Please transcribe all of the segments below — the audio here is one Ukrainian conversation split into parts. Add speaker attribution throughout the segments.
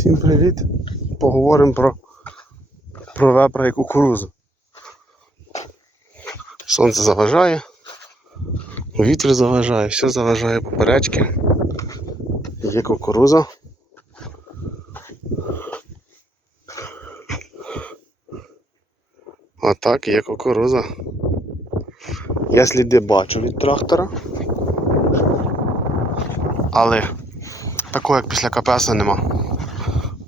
Speaker 1: Всім привіт! Поговоримо про, про вепра і кукурузу. Сонце заважає, вітер заважає, все заважає поперечки. Є кукуруза. А так, є кукуруза. Я сліди бачу від трактора. Але такого, як після КПС нема.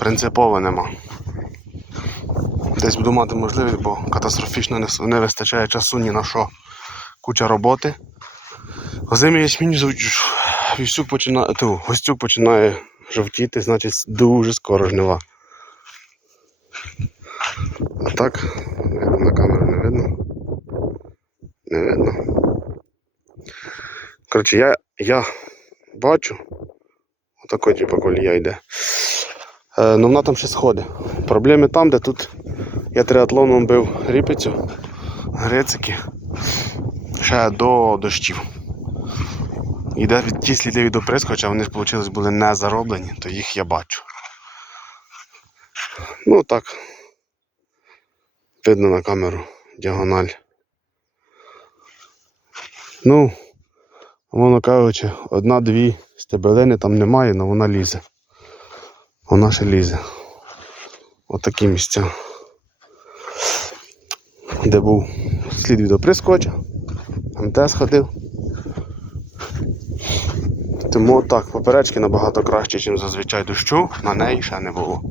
Speaker 1: Принципово нема. Десь буду мати можливість, бо катастрофічно не, вистачає часу ні на що. Куча роботи. Озимий ячмінь жов- вівсюк починає, ту, гостюк починає жовтіти, значить дуже скоро жнива. А так, на камеру не видно. Не видно. Коротше, я, я бачу, отако, типу, колія йде. Е, ну вона там ще сходить. Проблеми там, де тут я триатлоном бив ріпицю, грицики, ще до дощів. І де ті сліди від оприскувача, вони вийшли були не зароблені, то їх я бачу. Ну так. Видно на камеру діагональ. Ну, воно кажучи, одна-дві стебелини там немає, але вона лізе. Вона ще лізе. Отакі місця. Де був слід від оприскувача, МТС ходив. Тому так, поперечки набагато краще, ніж зазвичай дощу, на неї ще не було.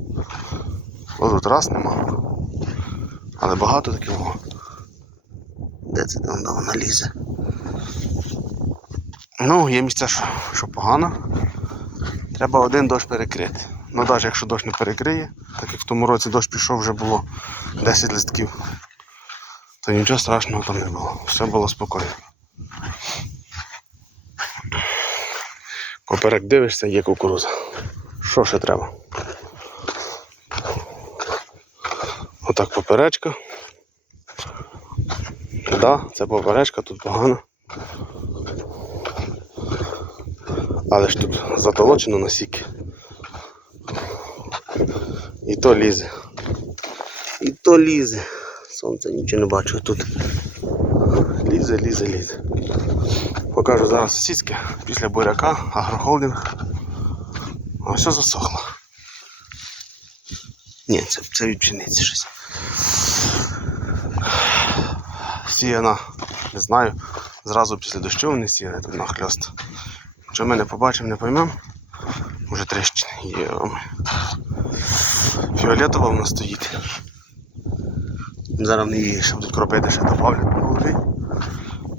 Speaker 1: О, тут раз нема. Але багато такого. Де це там, вона лізе? Ну, є місця, що, що погано. Треба один дощ перекрити. Ну навіть якщо дощ не перекриє, так як в тому році дощ пішов, вже було 10 листків, то нічого страшного там не було. Все було спокійно. Поперек дивишся, є кукуруза. Що ще треба? Отак поперечка. Да, це поперечка, тут погано. Але ж тут затолочено насіки. І то лізе. І то лізе. Сонце нічого не бачу тут. Лізе, лізе, лізе. Покажу зараз сусідське після буряка, агрохолдинг. А все засохло. Ні, це, це від пшениці щось. Сіяна, не знаю, зразу після дощу вони сіяли там нахльост. Що ми не побачимо, не поймемо. Уже трещини є. Фіолетова вона стоїть. Зараз вони її ще будуть кропити, ще добавлять по голові.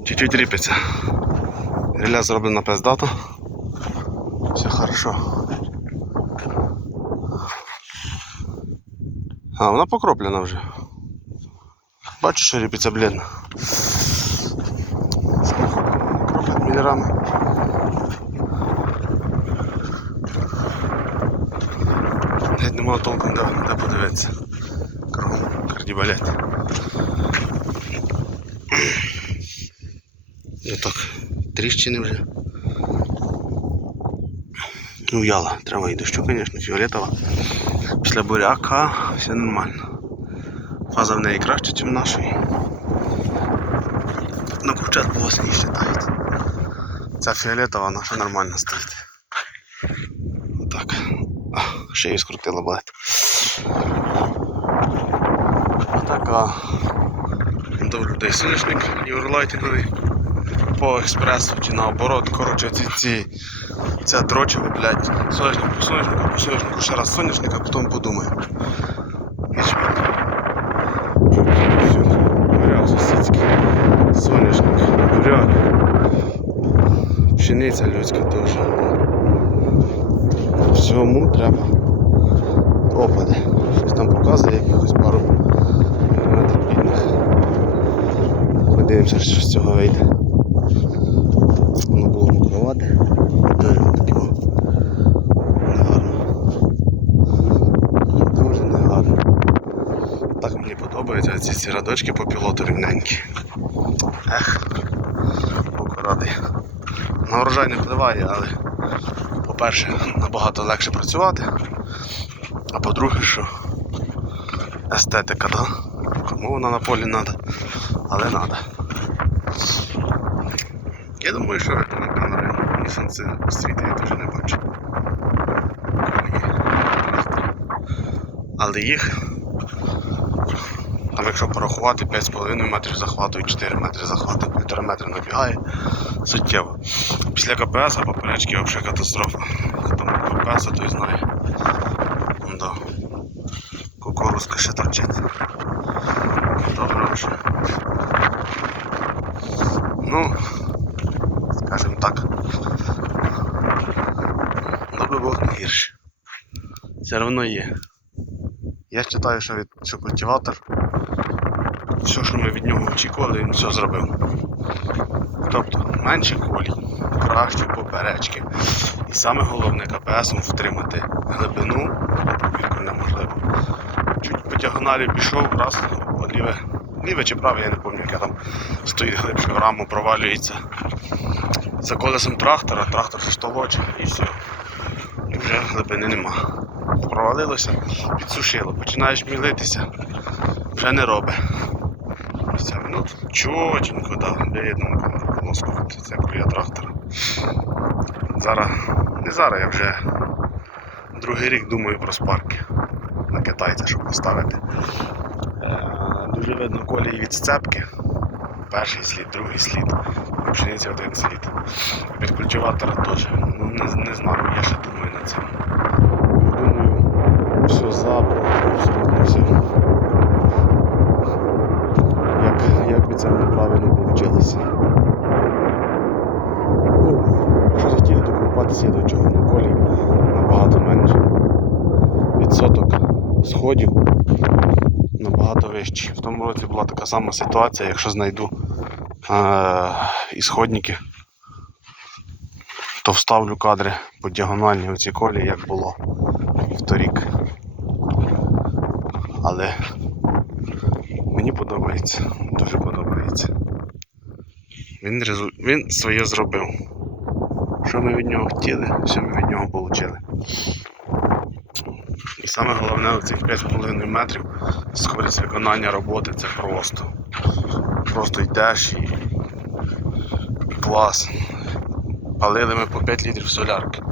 Speaker 1: Чуть-чуть ріпиться. Гриля зроблена пиздато. Все хорошо. А, вона покроплена вже. Бачиш, що ріпиться блідна. Кроплять мілярами. Геть нема толком де, де подивитися. Кругом кардібалет. Ну так, тріщини вже. Ну, яла, треба і дощу, звісно, фіолетова. Після буряка все нормально. Фаза в неї краще, ніж в нашої. На початку осені вважається. Ця фіолетова наша нормально стоїть. Шею скрутила балет. Отака. До людей соняшник євролайтинговий по експресу чи наоборот. Коротше, ці, ці ця дрочева, блядь, соняшник по соняшнику, по соняшнику, ще раз соняшник, а потім подумаю. Буряк сусідський, соняшник, буряк. Пшениця людська теж. Всьому треба опади. Щось там показує якихось пару міліметрів бідних. Подивимося, що з цього вийде. Воно було мокровате. Дуже негарно. Так мені подобаються ці ці радочки по пілоту рівненькі. Ех, радий. На урожай не впливає, але по-перше, набагато легше працювати. А по-друге, що естетика, да? Кому вона на полі треба, але треба. Я думаю, що на камери мені сонце світить, я теж не бачу. Але їх, там якщо порахувати 5,5 метрів захвату і 4 метри захвату, 1,5 метри набігає суттєво. Після КПС поперечки взагалі катастрофа. Хто КПС, той знає. Да. Кукурузка ще торчить. Добре вже. Ну, скажімо так. Би Бог не гірше. Все одно є. Я вважаю, що, від, що культиватор, все, що ми від нього очікували, він все зробив. Тобто менше колій, краще поперечки. І саме головне КПСом втримати глибину, по діагоналі пішов, раз, ліве, ліве чи праве, я не пам'ятаю, яке там стоїть глибше раму, провалюється. За колесом трактора, трактор столоче і все. І вже глибини нема. Провалилося, підсушило, починаєш мілитися, вже не робить. Ну чотенько, да, видно на полоску, це колія трактора. Зараз, не зараз, я вже другий рік думаю про спарки на китайця, щоб поставити. Е, дуже видно колії від сцепки. Перший слід, другий слід, пшениці один слід. Від культиватора теж. Ну не, не знаю, я ще думаю над цим. Думаю, все забрано, абсолютно все. Як, як би це неправильно вийшло. Ну, якщо захотіли докупатися до чого на колі набагато менше. Відсоток сходів набагато вищий. В тому році була така сама ситуація, якщо знайду е- ісходники, то вставлю кадри по діагональній оці колі, як було вторік. Але мені подобається, дуже подобається. Він, резу... Він своє зробив. Що ми від нього хотіли, що ми від нього отримали. Саме головне оцих 5,5 метрів скорість виконання роботи це просто. Просто йдеш і клас. Палили ми по 5 літрів солярки.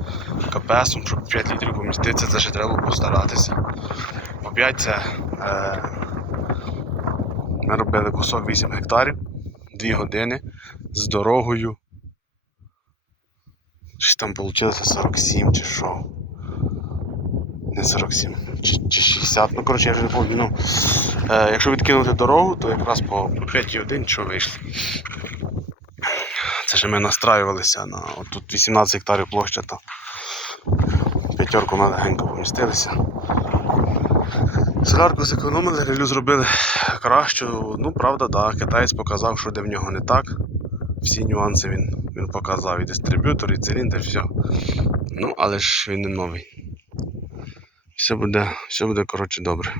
Speaker 1: КПСом, щоб 5 літрів поміститися, це ще треба постаратися. По 5 це е, ми робили кусок 8 гектарів, 2 години з дорогою. Щось там вийшло 47 чи що. Не 47, чи, чи 60. Ну, коротше, я вже не пам'ятаю. Ну, е, якщо відкинути дорогу, то якраз по 5,1 що вийшло. Це ж ми настраювалися на от тут 18 гектарів площа, то п'ятерку ми легенько помістилися. Солярку зекономили, релю зробили кращу. Ну, правда, да, китаєць показав, що де в нього не так. Всі нюанси він, він показав, і дистриб'ютор, і циліндр, все. Ну, але ж він не новий. Все буде, все буде коротше добре.